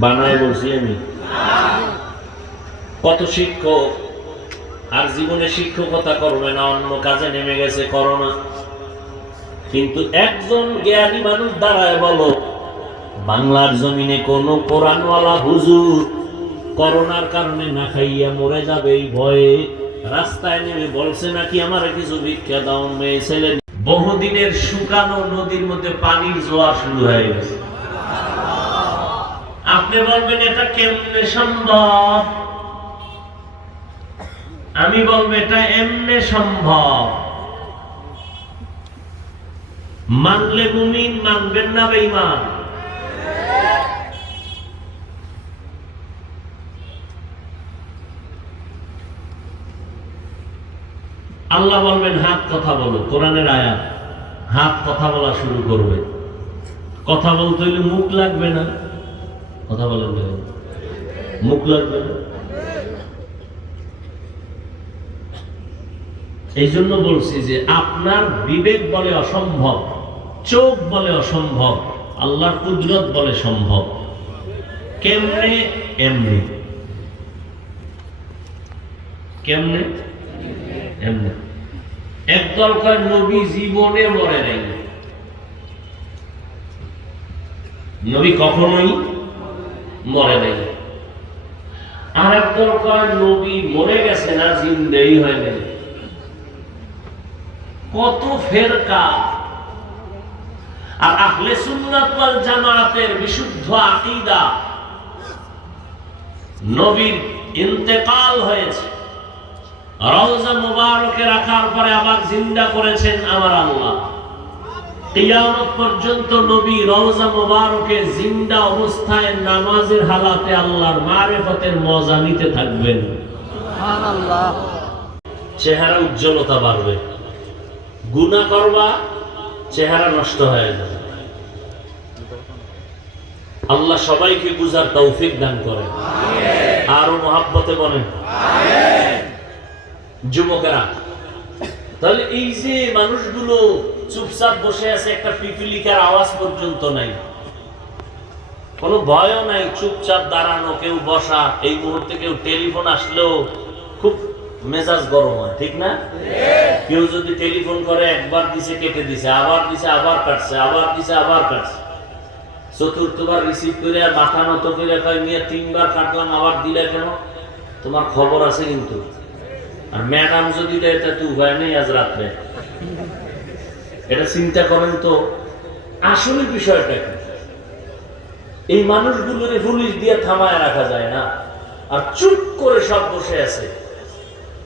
বানায় বলছি আমি। কত শিক্ষক, আর জীবনে শিক্ষকতা করবে না, অন্য কাজে নেমে গেছে করোনা। কিন্তু একজন জ্ঞানী মানুষ দাঁড়ায় বলো, বাংলার জমিনে কোন কোরআনওয়ালা হুজুর করোনার কারণে না খাইয়া মরে যাবে এই ভয়ে? রাস্তায় নেমে বলছে নাকি আমার কিছু ভিক্ষা দাও, মেয়ে ছেলে। বহুদিনের শুকানো নদীর মধ্যে পানির জোয়ার শুরু হয়ে গেছে। আপনি বলবেন, এটা কেমনে সম্ভব? আমি বলব, এটা এমনে সম্ভব। মানলে মুমিন, মানবেন না বেঈমান। আল্লাহ বলবেন, হাত কথা বলো। কোরআনের আয়াত, হাত কথা বলা শুরু করবে। কথা বলতে হইলে মুখ লাগবে না। কথা বলেন কেন? মুখ লাগবে এই জন্য বলছি যে আপনার বিবেক বলে অসম্ভব, চোখ বলে অসম্ভব, আল্লাহর কুদরত বলে সম্ভব। কেমনে? এমনি। কেমনে? এমনি। একদল কয়, নবী জীবনে মরে নাই। নবী কখনোই মরে নাই। আর একদল কয়, নবী মরে গেছে না, জিন্দেই হয় কত ফেরকা। আর আহলে জামায়াতের বিশুদ্ধ আকীদা নবীর ইন্তেকাল হয়েছে। রওজা মুবারকে রাখার পরে আবার জিন্দা করেছেন আমার আল্লাহ। কিয়ামত পর্যন্ত নবী রওজা মুবারকে জিন্দা অবস্থায় নামাজের হালাতে আল্লাহর মারেফতের মজা নিতে থাকবেন। চেহারা উজ্জ্বলতা বাড়বে। গুণা করবা চেহারা নষ্ট হয়ে যাবে। আল্লাহ সবাইকে বুঝার তৌফিক দান করে আরও মহাব্বতে বলেন। যুবকেরা তাহলে এই যে মানুষগুলো চুপচাপ বসে আছে, একটা পিপিলিকার আওয়াজ পর্যন্ত নাই। কোনো ভয়ও নাই, চুপচাপ দাঁড়ানো, কেউ বসা, এই মুহূর্তে কেউ টেলিফোন আসলেও খুব মেজাজ গরম হয়, ঠিক না? কেউ যদি টেলিফোন করে, একবার দিছে, কেটে দিছে, আবার দিছে, আবার কাটছে, আবার দিছে, আবার কাটছে। চতুর্থবার রিসিভ করে আর মাথা নত করে তিনবার কাটলাম, আবার দিলে কেন? তোমার খবর আছে কিন্তু। আর ম্যাডাম যদি দেয় তুই উপায় নেই আজ রাত্রে। এটা চিন্তা করেন তো, আসলে বিষয়টা কি? এই মানুষগুলোরে পুলিশ দিয়ে থামায় রাখা যায় না। আর চুপ করে সব বসে আছে।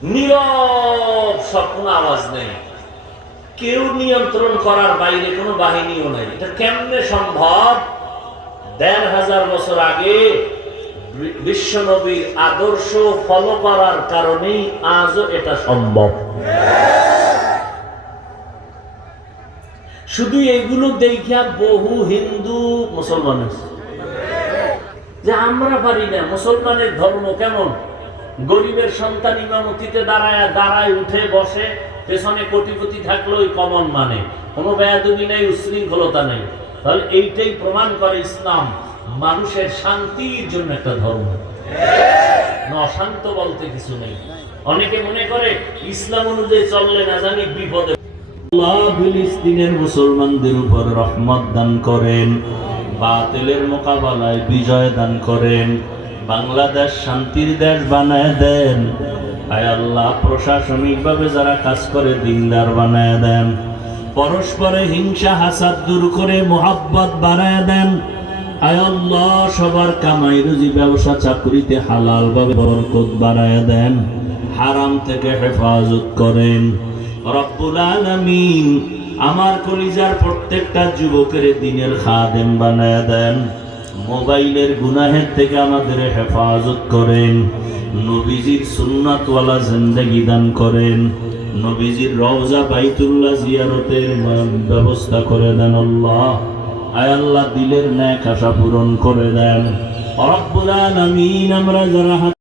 নীরব সব কোনো আওয়াজ নেই। কেউ নিয়ন্ত্রণ করার বাইরে কোনো বাহিনীও নাই। এটা কেমনে সম্ভব? দেড় হাজার বছর আগে বিশ্বনবীর আদর্শ ফলো করার কারণেই আজও এটা সম্ভব। শুধু এগুলো দেখিয়া বহু হিন্দু মুসলমান যে আমরা পারি না, মুসলমানের ধর্ম কেমন? গরিবের সন্তান ইমামতিতে দাঁড়ায় দাঁড়ায় উঠে বসে, পেছনে কোটিপতি থাকল ওই কমন মানে। কোনো বেয়াদবি নেই উশৃঙ্খলতা নেই। তাহলে এইটাই প্রমাণ করে ইসলাম। মানুষের শান্তির জন্য একটা ধর্ম। অশান্ত বলতে কিছু নেই। অনেকে মনে করে, ইসলাম অনুযায়ী চললে না জানি বিপদে ফিলিস্তিনের মুসলমানদের উপর রহমত দান করেন, বাতিলের মোকাবেলায় বিজয় দান করেন, বাংলাদেশ শান্তির দেশ বানায় দেন আল্লাহ প্রশাসনিকভাবে যারা কাজ করে দিনদার বানায় দেন, পরস্পরে হিংসা হাসাদ দূর করে মোহাব্বত বানায় দেন আয় সবার কামাই, রুজি, ব্যবসা, চাকরিতে হালাল ভাবে বরকত বাড়ায় দেন। হারাম থেকে হেফাজত করেন। রব্বুল আমার কলিজার প্রত্যেকটা যুবকের দিনের খাদেম বানায় দেন। মোবাইলের গুনাহের থেকে আমাদের হেফাজত করেন। নবীজির সুন্নাতওয়ালা জিন্দেগি দান করেন। নবীজির রওজা বাইতুল্লাহ জিয়ারতের ব্যবস্থা করে দেন আল্লাহ। আল্লাহ দিলের ন্যাক আশা পূরণ করে দেন। রব্বুল আলামিন আমরা যারা